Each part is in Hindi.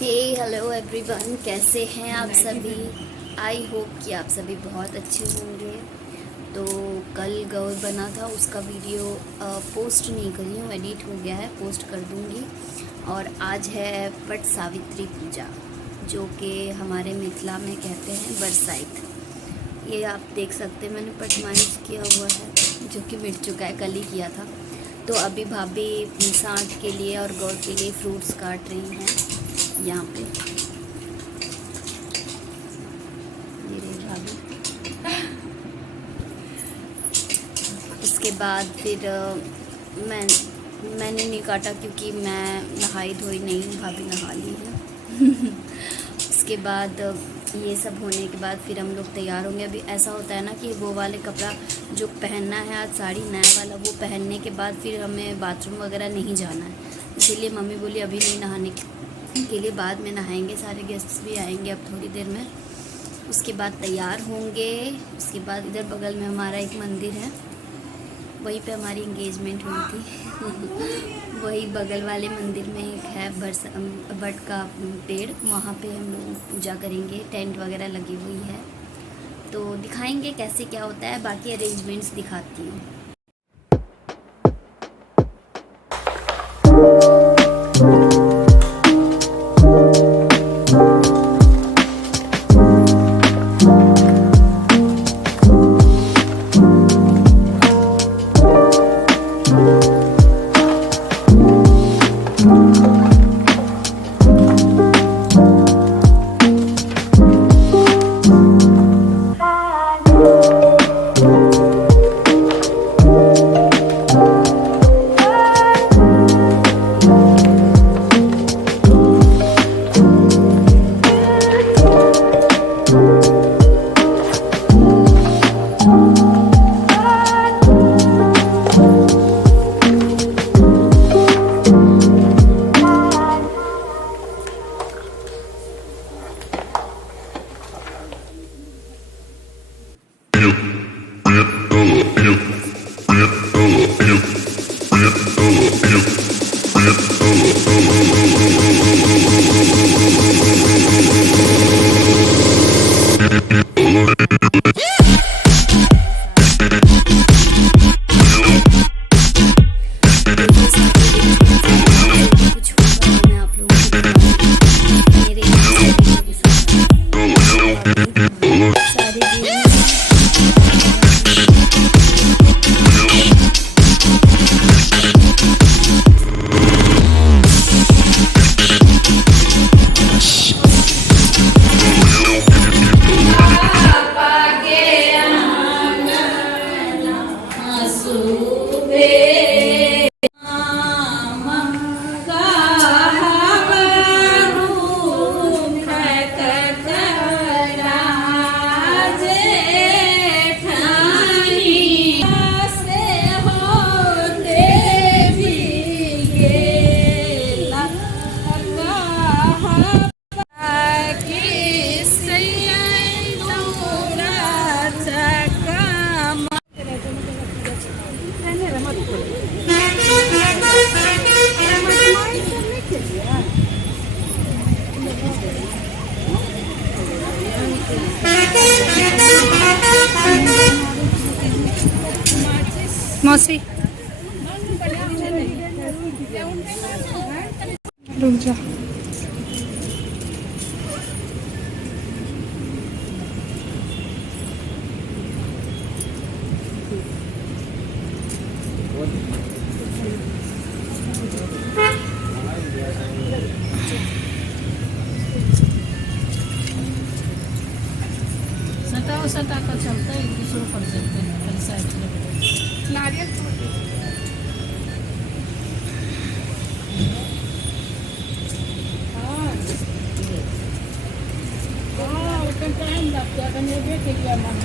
हे हेलो एवरीवन, कैसे हैं आप सभी। आई होप कि आप सभी बहुत अच्छे होंगे। तो कल गौर बना था, उसका वीडियो पोस्ट नहीं करी हूँ, एडिट हो गया है, पोस्ट कर दूँगी। और आज है वट सावित्री पूजा, जो कि हमारे मिथिला में कहते हैं बरसाइत। ये आप देख सकते हैं, मैंने पटमाइश किया हुआ है जो कि मिट चुका है, कल ही किया था। तो अभी भाभी सांठ के लिए और गौर के लिए फ्रूट्स काट रही हैं यहाँ पे। मेरे भाभी, उसके बाद फिर मैंने नहीं काटा क्योंकि मैं नहाई धोई नहीं हूँ, भाभी नहा ली है। उसके बाद ये सब होने के बाद फिर हम लोग तैयार होंगे। अभी ऐसा होता है ना कि वो वाले कपड़ा जो पहनना है आज, साड़ी नया वाला, वो पहनने के बाद फिर हमें बाथरूम वगैरह नहीं जाना है। इसीलिए मम्मी बोली अभी नहीं नहाने के लिए, बाद में नहाएंगे, सारे गेस्ट्स भी आएंगे अब थोड़ी देर में। उसके बाद तैयार होंगे। उसके बाद इधर बगल में हमारा एक मंदिर है, वहीं पे हमारी एंगेजमेंट हुई थी। वही बगल वाले मंदिर में एक है बट का पेड़, वहाँ पे हम लोग पूजा करेंगे। टेंट वगैरह लगी हुई है, तो दिखाएंगे कैसे क्या होता है, बाकी अरेंजमेंट्स दिखाती हूँ। मौसी रुक जा। सटा का चलता है, एक दूसरे पर चलते हैं नारियल। टाइम लगता है, ये देखे क्या दिमाग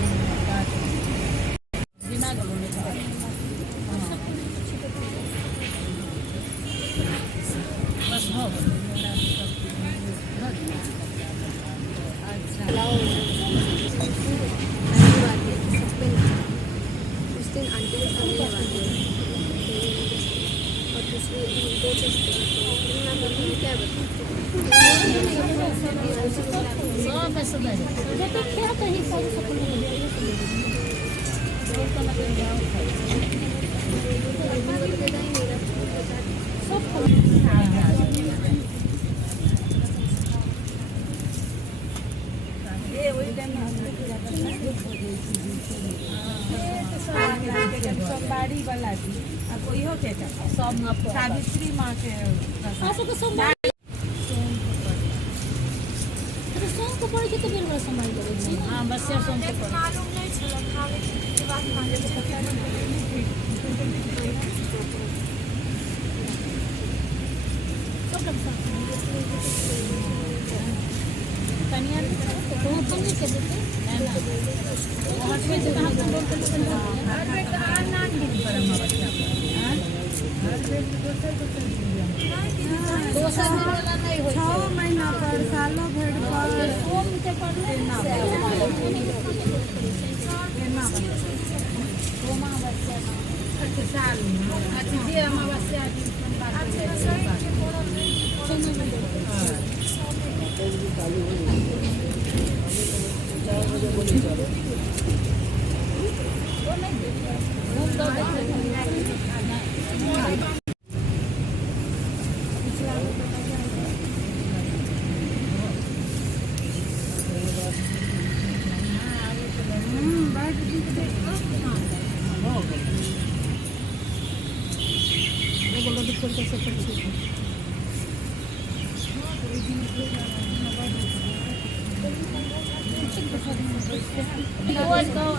बस हो और दूसरी दो चीज़ क्या बताऊँ। सब ऐसे दे जब तक खेत ही सब सफल हो जाए सब का लगे जाओ सब ये वही टाइम सोमवारी वाला थी अब कोई हो के सब ना सावित्री माँ के सासू के सोमवार तो सोम को पड़ के तो बेर बड़ा संभाल देबे हां बस से सोम को मालूम नहीं छला खावे के बाद मांगे तो कन्या तो अपन के देते है ना वहां पे जहां हम बोल के हर पे का आनंद दिन पर हम बच्चा हर पे दोसर दिन वाला नहीं होय 6 महीना पर सालों भर पर सोम के पर ना ना सोमा बच्चा अच्छा साल अच्छा जी अमावस्या दिन बात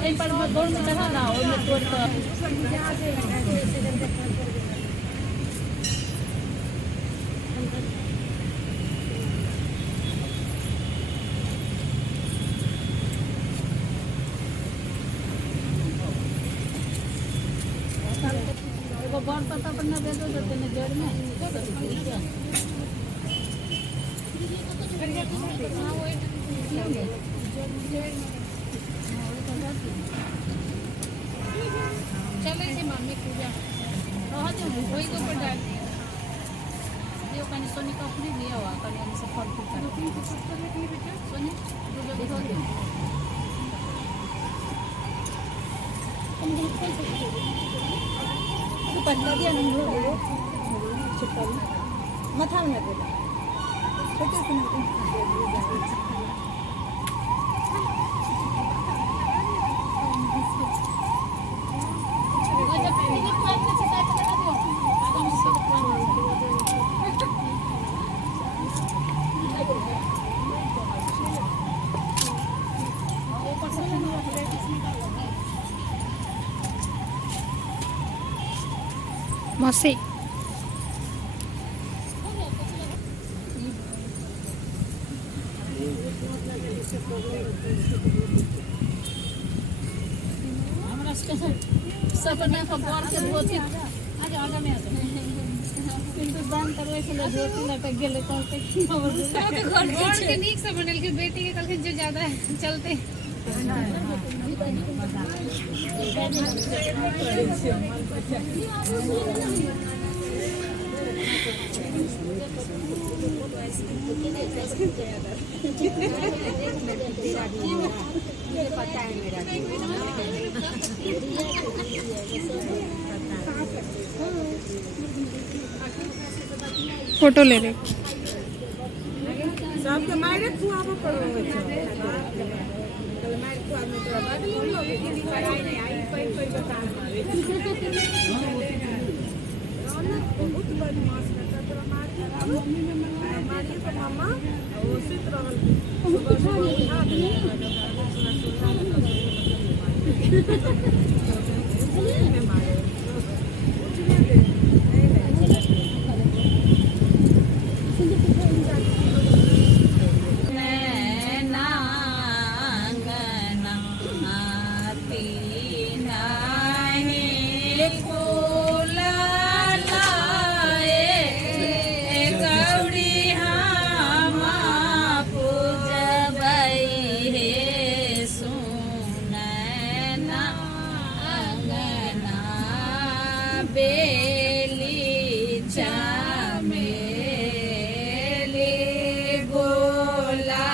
इन पर दौड़ में चढ़ा ना और में तोड़ कर एगो बड़ पत्ता पर ना दे दो तेने जड़ में चले से मम्मी पूजा रहते हो वही तो पर डाल दियो कनी सोनी का फ्री लिया हुआ कनी हम से फल फूल कर सोनी जो देखो तो पत्ता दिया हम लोग चप्पल माथा में दे छोटे से मौसी हमरा सब ने खबर के धोती आज आगे में आते किंतु दान करवे के लिए धोती लटक गेले कहते की घर के नीक से बनल के बेटी के कल के जो ज्यादा चलते फोटो ले ले सबके मारे खुआबो पड़ो कल मारे खुआब में तो बाद में लोग के पढ़ाई नहीं आई कोई कोई बता बहुत बदमाश करता तेरा मार मम्मी में मारी तो मामा वो सित रहल सुबह उठा दे मारे बेली चामेली बोला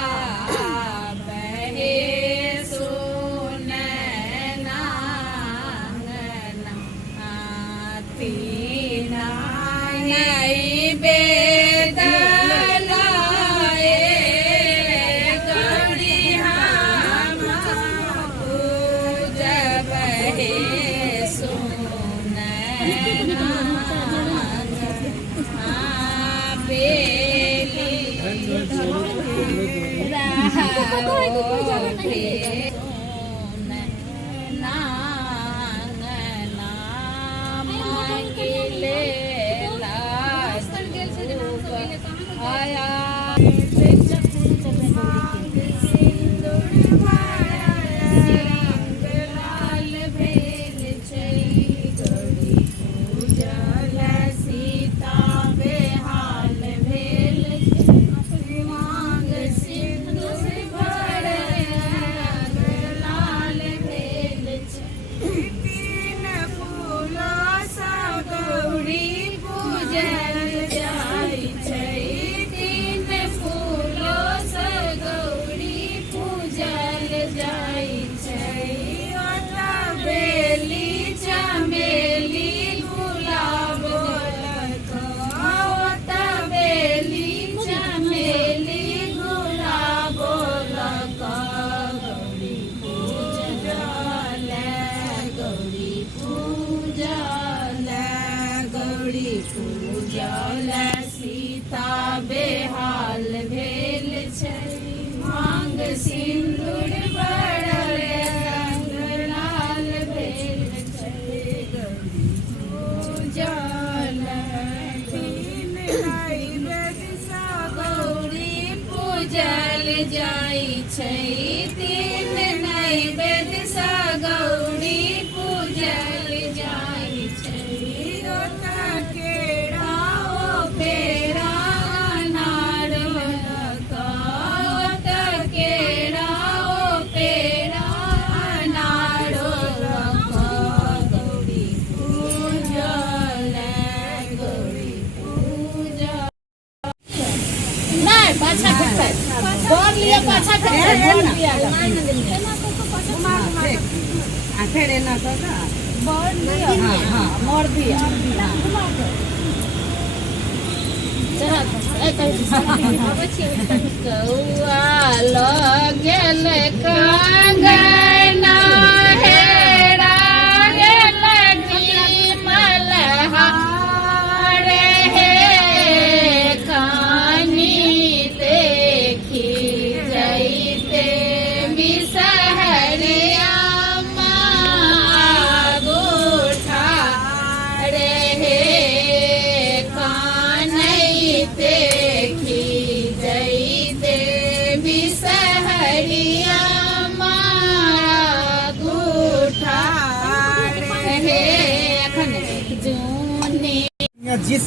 जिस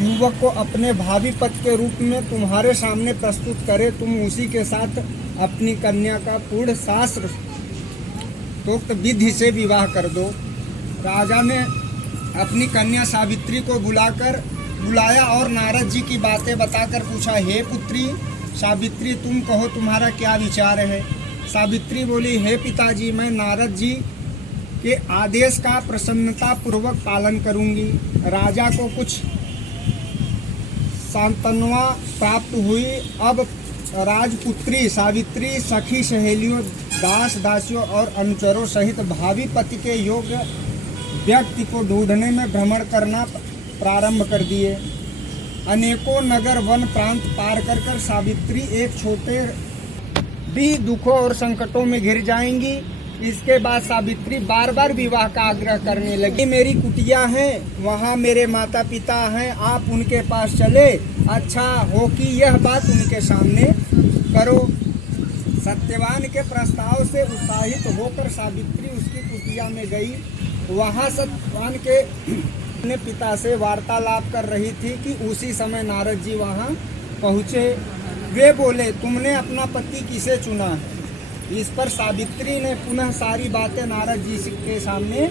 युवक को अपने भावी पति के रूप में तुम्हारे सामने प्रस्तुत करे, तुम उसी के साथ अपनी कन्या का पूर्ण शास्त्र तोक्त विधि से विवाह कर दो। राजा ने अपनी कन्या सावित्री को बुलाया और नारद जी की बातें बताकर पूछा, हे पुत्री सावित्री, तुम कहो तुम्हारा क्या विचार है। सावित्री बोली, हे पिताजी, मैं नारद जी के आदेश का प्रसन्नता पूर्वक पालन करूंगी। राजा को कुछ सांत्वना प्राप्त हुई। अब राजपुत्री सावित्री सखी सहेलियों, दास दासियों और अनुचरों सहित भावी पति के योग्य व्यक्ति को ढूंढने में भ्रमण करना प्रारंभ कर दिए। अनेकों नगर वन प्रांत पार कर सावित्री एक छोटे भी दुखों और संकटों में घिर जाएंगी। इसके बाद सावित्री बार बार विवाह का आग्रह करने लगी। मेरी कुटिया है, वहाँ मेरे माता पिता हैं, आप उनके पास चले, अच्छा हो कि यह बात उनके सामने करो। सत्यवान के प्रस्ताव से उत्साहित होकर सावित्री उसकी कुटिया में गई। वहाँ सत्यवान के अपने पिता से वार्तालाप कर रही थी कि उसी समय नारद जी वहाँ पहुँचे। वे बोले, तुमने अपना पति किसे चुना है? इस पर सावित्री ने पुनः सारी बातें नारद जी के सामने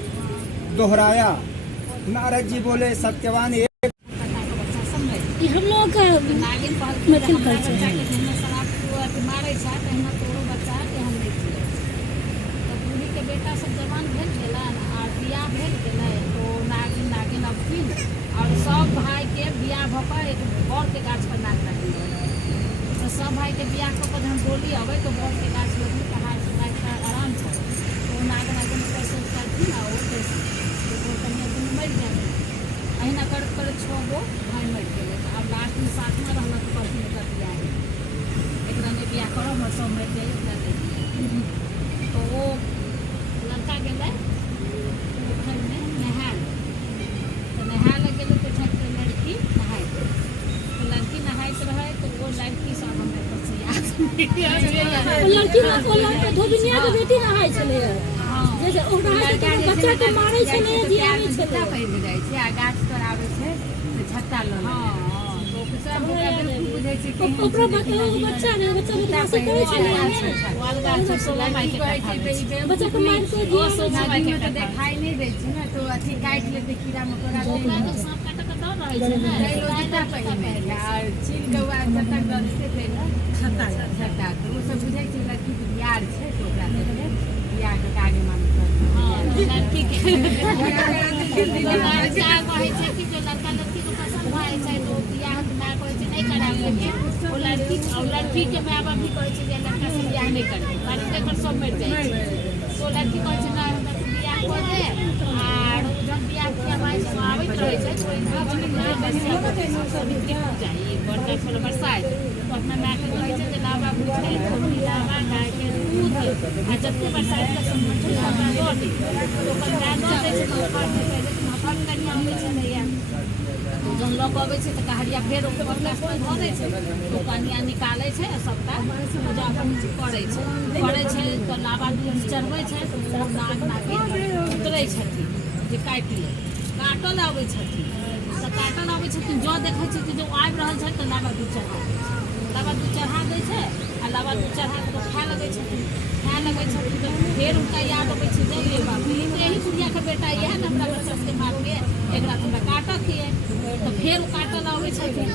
दोहराया। नारद जी बोले, सत्यवान एक हम लोग का मैथिल कल्चर है। बेटा सब जवान भेल गेलन और बियाह भेल गेलै तो नागिन नागिन अबथिन और सब भाई के बियाह भऽ कऽ एक बड़ के गाछ पर नाग लगल। तो सब भाई के बियाह कऽ कऽ जहन डोली अबै तो बड़ के गाछ लग कहा आराम छै तो नाग नागिन कैसे करथिन आ ओ कन्या दुनू मरि गेल। अहिना करैत करैत 6 गो भाई मरि गेलै। अब लास्ट में 7वां रहलक तो कहलखिन एकर बियाह एकरा ने बियाह करब हमर सब मरि जाइए तो वो लड़का गेलै पोखरिमे नहाय तो नहाय लए गेलै तो छठि लड़की नहाय तो लड़की नहाइत रहै तो वो लड़की सब हमे लड़का धोबिनिया के बेटी नहाय छलै जैसे ओकरा के बच्चा के मारै छलै जियाबै छलै पहिर जाइ छै आ गाछ पर आबै छै तो छत्ता लऽ सब बुझै छै कि ओकरा बच्चा ने बच्चा से करै छलै अलगा छै सोला माइ के बच्चा के मार के ओ सोना माइ के तो देखाई नहीं दै छै ना तो अथी काट लेते कीड़ा मकोड़ा तो सांप काट के दौड़ रहै छै ना लोटा पहिने आ चील कौआ छत्ता दऽ देते पहिले छत्ता तो ओ सब बुझै छै लड़की के बियाह छै तो ओकरा देते बियाह के आगे मान लड़की के लड़का कहै छै कि जो लड़का लड़की को पसंद भए छै तो बियाह के माय कहै छै नहीं कराबे ओ लड़की के माय बाप भी कहै छै जे लड़का से बियाह नहीं करे कारण एकर सब मरि जाइ छै तो लड़की कहै छै ना हमरा बियाह कर दे आर जब बियाह के भाई सब आबैत रहै छै तो इनका बने ना बस सावित्री पूजा ई बड़का छोला बरसाइत तो अपना माय के कहै छै जे लावा बुझे थोड़ी लावा गाय के दूध आ जबकि बरसाइत का संबंध है हमरा दो दी तो कन्या दो दै छै तो पहले अपन कन्या होइ छै भैया जन लोग अबै छै तऽ कहरिया फेर ओकर बदला धऽ दै छै तो कन्या निकालै छै सबटा पूजा करै छै तऽ लावा दूध चढ़बै छै तो नाग नागिन उतरै छथिन जे काटि ले काटल आबै छथिन तऽ काटल आबै छथिन जो देखै छथिन जो आबि रहल छै तऽ लावा दूध चढ़ा दै छै आ लावा दूध चढ़ा कऽ खाय लगै छथिन तऽ फेर हुनका याद अबै छै जे ये बाबू ई तऽ यही बुढ़िया के बेटा इएह ने हमरा बच्चा के मार के एकरा हमरा काटत है तो फेर काटल आबै छथिन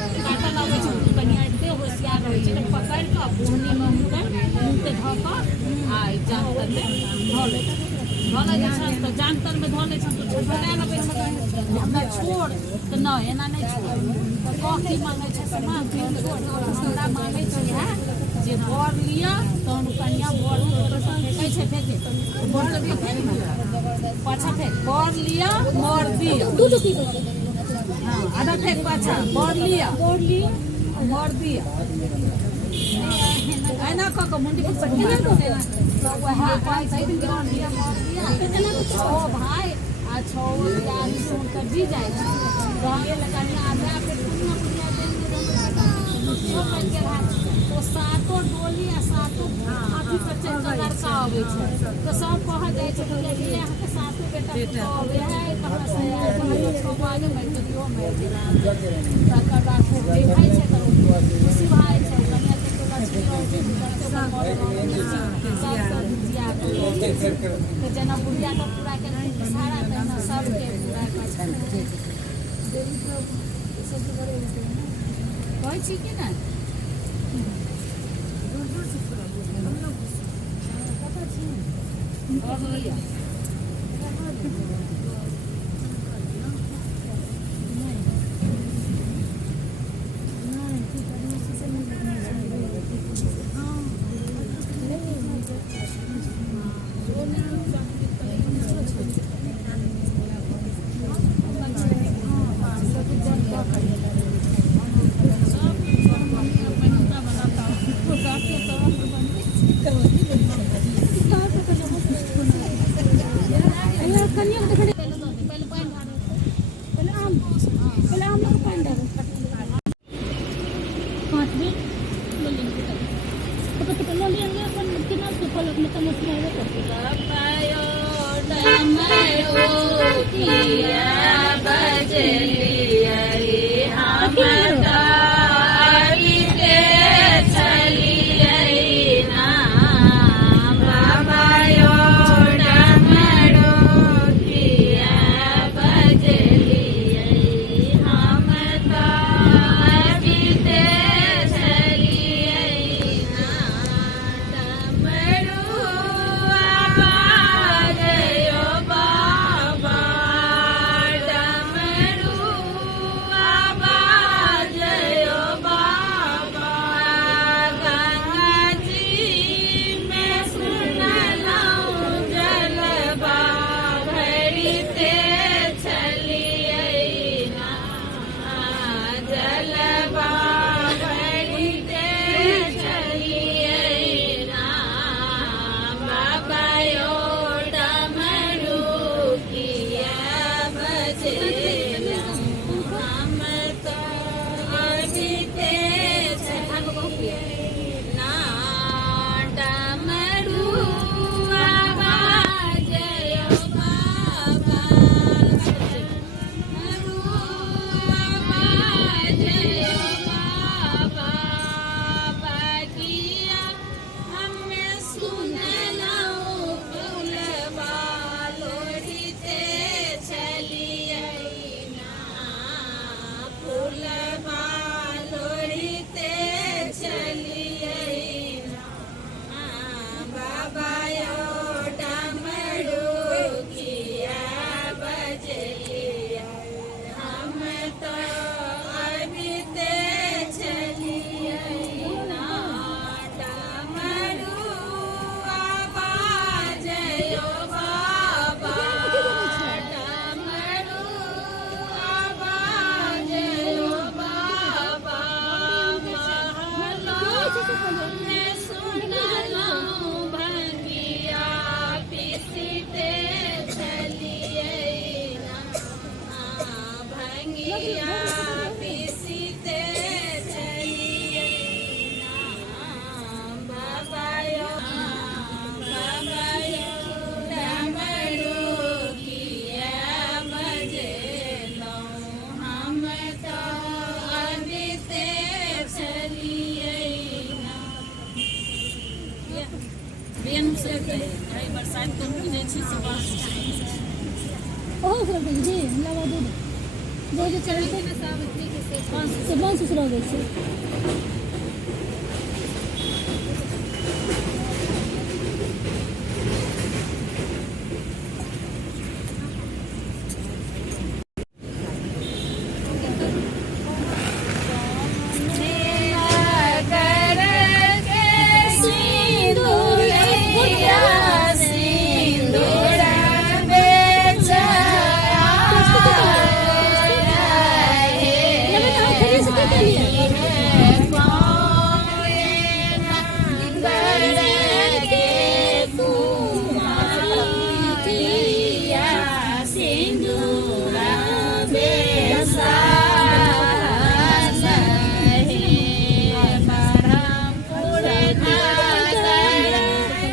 कनिया एते होशियार रहै छै पकड़ कऽ बोहनी में हुनकर मुँह के धऽ कऽ आ जानतर में धऽ लै छै तो जानतर में धऽ लै छै तो छटपटा लगै छै हमरा छोड़ तो नहीं एना नहीं छोड़ तो कह की मांगे छै से मां छोड़ हमरा मांगे छै है जे बर लिया तो कन्या बर फेंकै छै फेंके बर के फेंक पाछा फेंक बर लिया मर दिया दूध पी हाँ आधा फेंक पाछा बर लिया मर दिया ऐना कह के मुंडी पर पकड़ वह भाई सही दिन बर लिया मर दिया छो भाई आ छो यार सुन कर जी जाए रंगे लगानी आधा पे पुनिया देन तो सातो डोली आ सातो हाथी पर चढ़ के लड़का आबै छै तो सब कह जाइ छै कि ये यहाँ के सातो बेटा आबै है कहां से आए छो आगे मैं तो मैं तकर बाद फिर देखाई छै तो खुशी भाई छै कन्या के तो लक्ष्मी तो जना बुढ़िया का पूरा के सारा कहना सब के पूरा कहै छी कि ना बेन से भाई बरसात तो हो जाए छी सुबह ओहो सब जी लगा दे जो चले थे सावित्री के से बंद ससुरा गई से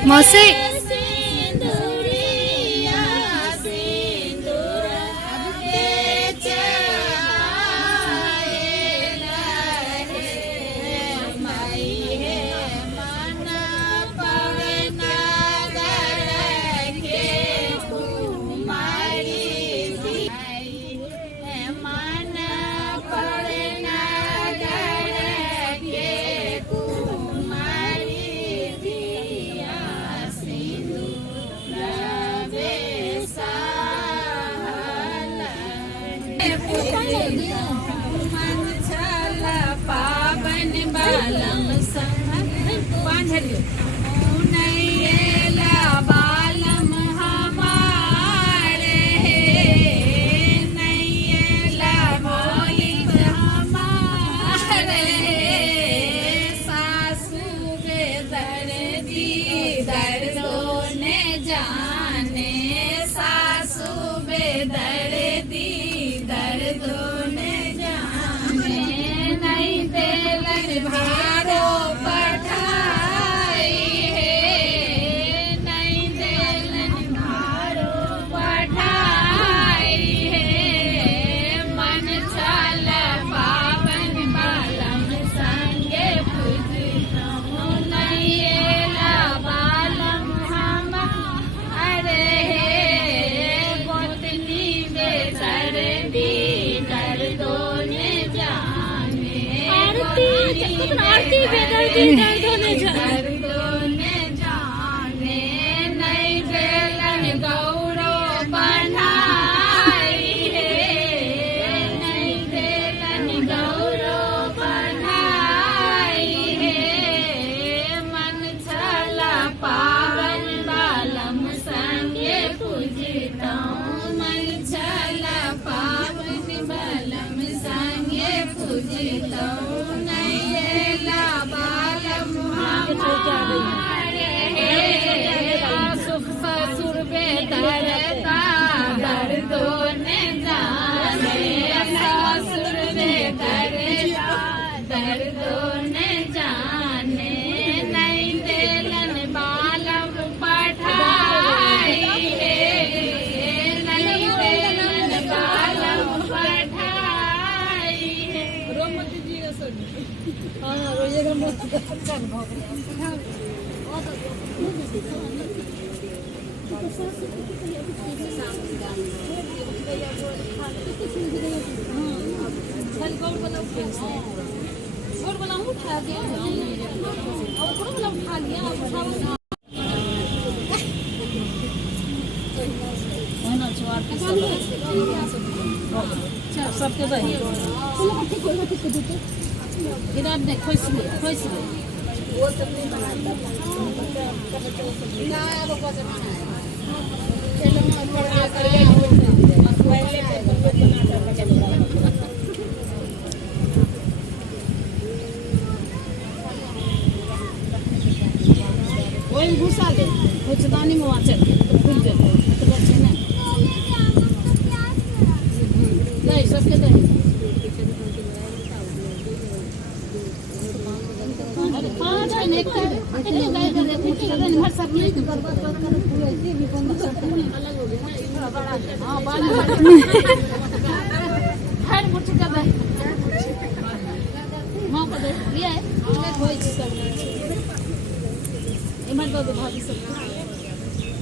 मौसी पावन बालम बालम हमारे नैला बोलित हमारे सासू बे दर्दी दर्दों ने जाने सासू बे दर्दी दर्दों ने जाने नहीं बेलन भारो पठाई है नहीं बेलन भारो पठाई है मन चल पावन बालम संगे पूजो नहीं एला बालम हम अरे गोतनी में सर्दी दर्दों ने जाने आरती बेदर्दी दर्दों ने जाने नहीं बेलन गौरव बनाई है नहीं बेलन गौरव बनाई है मन चला पावन बालम संगे पूजता मन चला पावन बालम संगे पूजता सुख ससुर बेदरता दर्दों ने जाने ससुर बेदरता दर्दों ने जाने नहीं देलन बालम पठाई है नहीं देलन बालम पठाई है रोमती जी का सुन हाँ रोजेगा मत गोड़ वाला उठा दिया और गोड़ वाला उठा लिया वही चुवार के सबके दही इधर देख खोस ले वो सब नहीं बनाता ना अब को जमाना है चलो हम बना कर पहले बनाता वही घुसा दे कुचदानी में वहाँ चल तो खुल जाते तो बच्चे ना नहीं सबके दही नंबर दो दो भाभी सब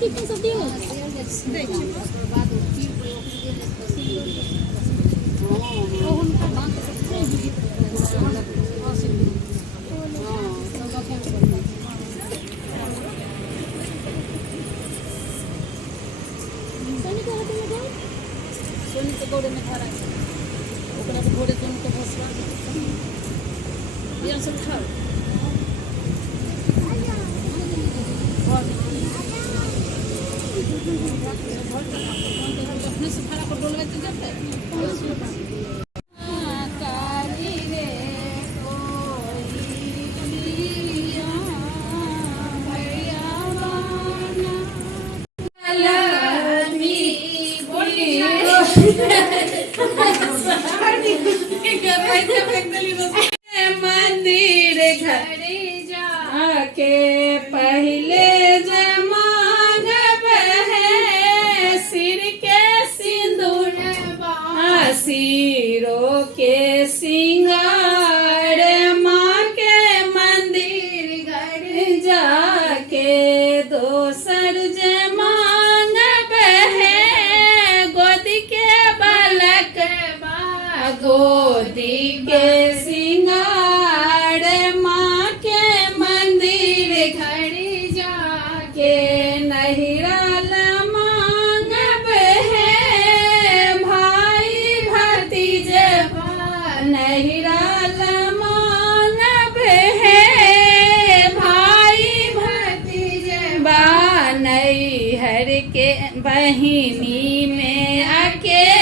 टिफिन सब दियो सोनी के हाथ में दो सोनी के गोड़े में धरा है ओकरा के गोड़े दोनों के भसवा ये सब खाओ अपने से भाड़ा पर डोलवे तो जब काली रे मंदिर घर जाके पहले जमान है सिर के सिंदूर सिरों के सिंगार माँ के मंदिर घर जाके दोसर जमान है गोदी के बालक गोदी के सिंगार माँ के मंदिर घर जाके नहिराल मांगब है भाई भतीजे नहिराल मांगब है भाई भतीजे बा नैहर के बहिनी में अकेले